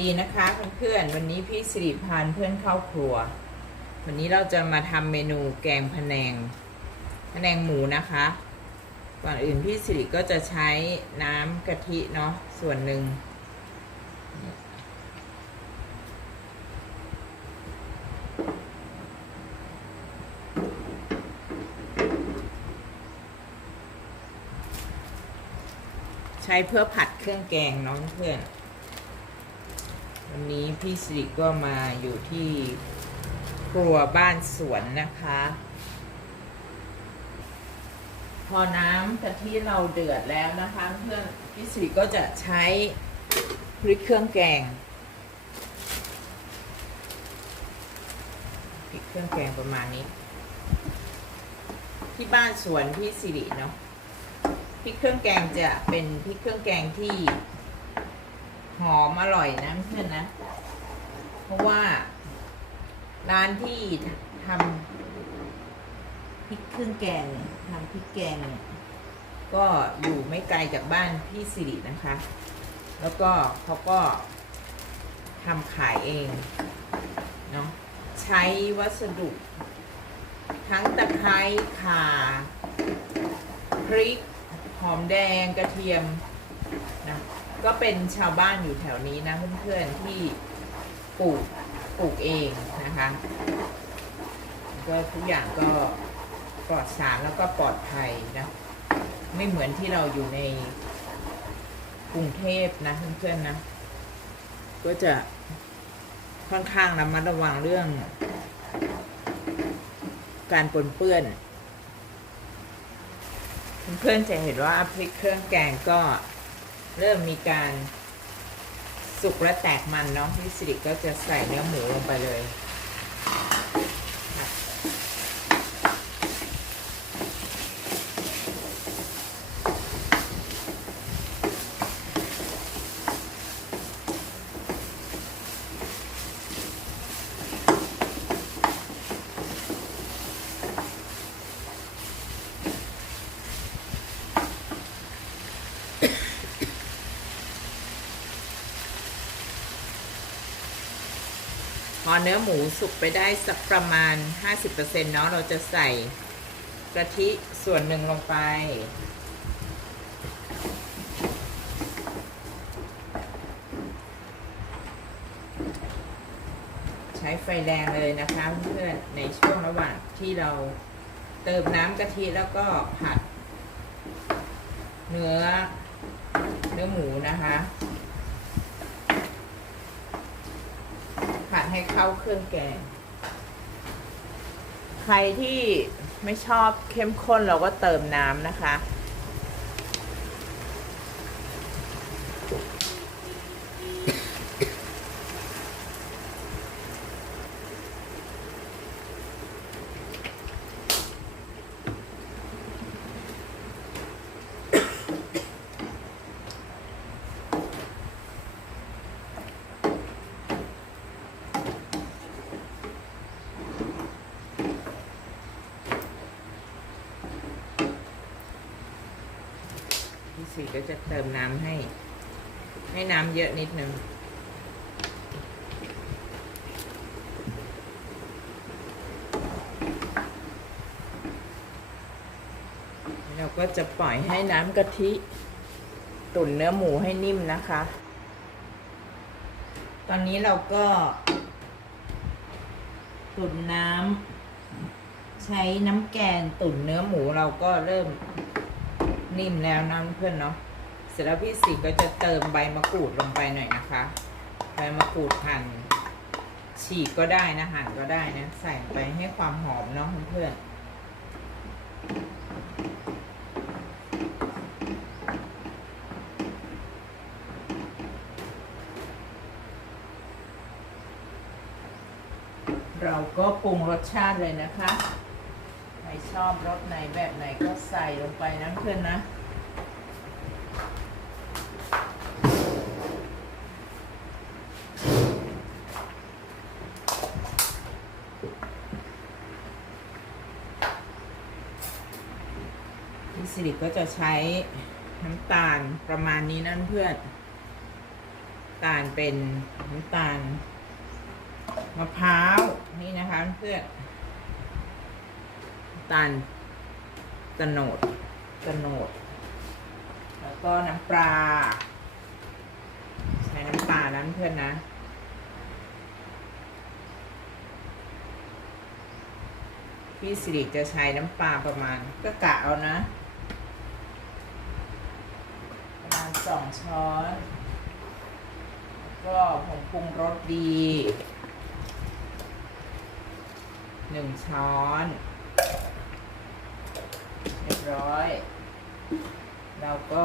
ดีนะคะเพื่อนๆวันนี้พี่สิริพานเพื่อนเข้าครัว วันนี้เราจะมาทำเมนูแกงพะแนงพะแนงหมูนะคะก่อนอื่นพี่สิริก็จะใช้น้ำกะทิเนาะส่วนหนึ่งใช้เพื่อผัดเครื่องแกงเน้องเพื่อน วันนี้พี่สิริก็มาอยู่ที่ครัวบ้านสวนนะคะ พอน้ำกะทิเราเดือดแล้วนะคะเพื่อนพี่สิริก็จะใช้พริกเครื่องแกงพริกเครื่องแกงประมาณนี้ ที่บ้านสวนพี่สิริเนาะพริกเครื่องแกงจะเป็นพริกเครื่องแกงที่ หอมอร่อยนะเพื่อนนะ เพราะว่า ร้านที่ทำพริกเครื่องแกงเนี่ยทำพริกแกงเนี่ย ก็อยู่ไม่ไกลจากบ้านพี่สิรินะคะ แล้วก็เขาก็ทำขายเองเนาะใช้วัสดุ ทั้งตะไคร้ข่าพริก หอมแดงกระเทียมนะ ก็เป็นชาวบ้านอยู่แถวนี้นะเพื่อนๆที่ปลูกปลูกเองนะคะ ก็ทุกอย่างก็ปลอดสารแล้วก็ปลอดภัยนะ ไม่เหมือนที่เราอยู่ในกรุงเทพนะเพื่อนๆนะ ก็จะค่อนข้างระมัดระวังเรื่อง การปนเปื้อน เพื่อนๆจะเห็นว่าพริกเครื่องแกงก็ เริ่มมีการสุกและแตกมันเนาะพี่สิริก็จะใส่เนื้อหมูลงไปเลย พอเนื้อหมูสุกไปได้สักประมาณ 50%เนาะเราจะใส่กะทิส่วนหนึ่งลงไป ใช้ไฟแรงเลยนะคะเพื่อนในช่วงระหว่างที่เราเติมน้ำกะทิแล้วก็ผัด เนื้อเนื้อหมูนะคะ ผัด ให้เข้าเครื่องแกง ใครที่ไม่ชอบเข้มข้นเราก็เติมน้ำนะคะ สีก็จะเติมน้ำให้ ให้น้ำเยอะนิดนึงเราก็จะปล่อยให้น้ำกะทิ ตุ๋นเนื้อหมูให้นิ่มนะคะ ตอนนี้เราก็ ตุ๋นน้ำใช้น้ำแกงตุ๋นเนื้อหมูเราก็เริ่ม นิ่มแล้วนะเพื่อนเนาะเสร็จแล้วพี่สีก็จะเติมใบมะกรูดลงไปหน่อยนะคะ ใบมะกรูดหั่นฉีกก็ได้นะหั่นก็ได้นะใส่ไปให้ความหอมเนาะเพื่อนเราก็ปรุงรสชาติเลยนะคะ รชอบรสไหนแบบไหนก็ใส่ลงไปนะเพื่อนนะ พี่สิริก็จะใช้น้ำตาลประมาณนี้นั่นเพื่อนตาลเป็นน้ำตาลมะพร้าวนี่นะคะเพื่อน ตาลตะโนดตะโนด แล้วก็น้ำปลา ใช้น้ำปลานั้นเพื่อนนะ พี่สิริจะใช้น้ำปลาประมาณ ก็กะเอานะ ประมาณสองช้อนก็ผงปรุงรสดีหนึ่งช้อน เรียบร้อยแล้วก็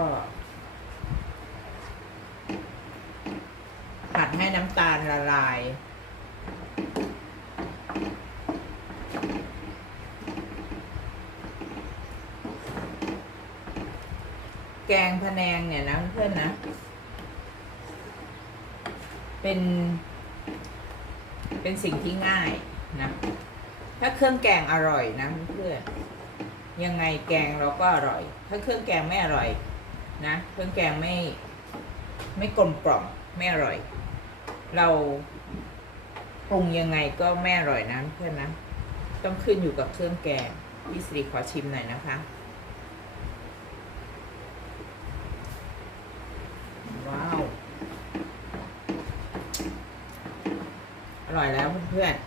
ผัดให้น้ำตาลละลาย แกงพะแนงเนี่ยนะเพื่อนนะ เป็น เป็นสิ่งที่ง่ายนะ ถ้าเครื่องแกงอร่อยนะเพื่อน ยังไงแกงเราก็อร่อย ถ้าเครื่องแกงไม่อร่อยนะ เครื่องแกงไม่ ไม่กลมกล่อมไม่อร่อย เราปรุงยังไงก็ไม่อร่อยนะเพื่อนนะ ต้องขึ้นอยู่กับเครื่องแกงพี่สิริขอชิมหน่อยนะคะ ว้าว อร่อยแล้วเพื่อนๆ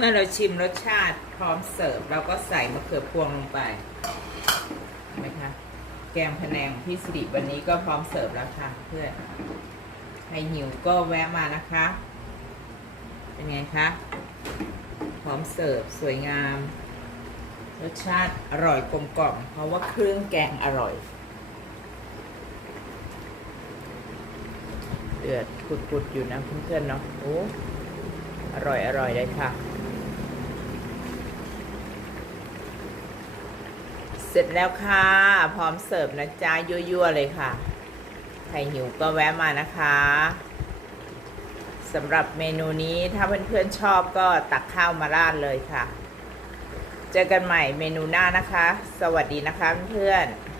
เมื่อเราชิมรสชาติพร้อมเสิร์ฟเราก็ใส่มะเขือพวงลงไปเห็นไหมคะ แกงพะแนงพี่สิริวันนี้ก็พร้อมเสิร์ฟแล้วค่ะ เพื่อนใครหิวก็แวะมานะคะ เป็นไงคะ พร้อมเสิร์ฟสวยงาม รสชาติอร่อยกลมกล่อม เพราะว่าเครื่องแกงอร่อย เดือดปุดๆอยู่นะเพื่อนๆเนาะโอ้อร่อยอร่อยเลยค่ะ เสร็จแล้วค่ะ พร้อมเสิร์ฟนะจ๊ะยั่วๆเลยค่ะ ใครหิวก็แวะมานะคะสำหรับเมนูนี้ถ้าเพื่อนๆชอบก็ตักข้าวมาราดเลยค่ะ เจอกันใหม่เมนูหน้านะคะ สวัสดีนะคะเพื่อนๆ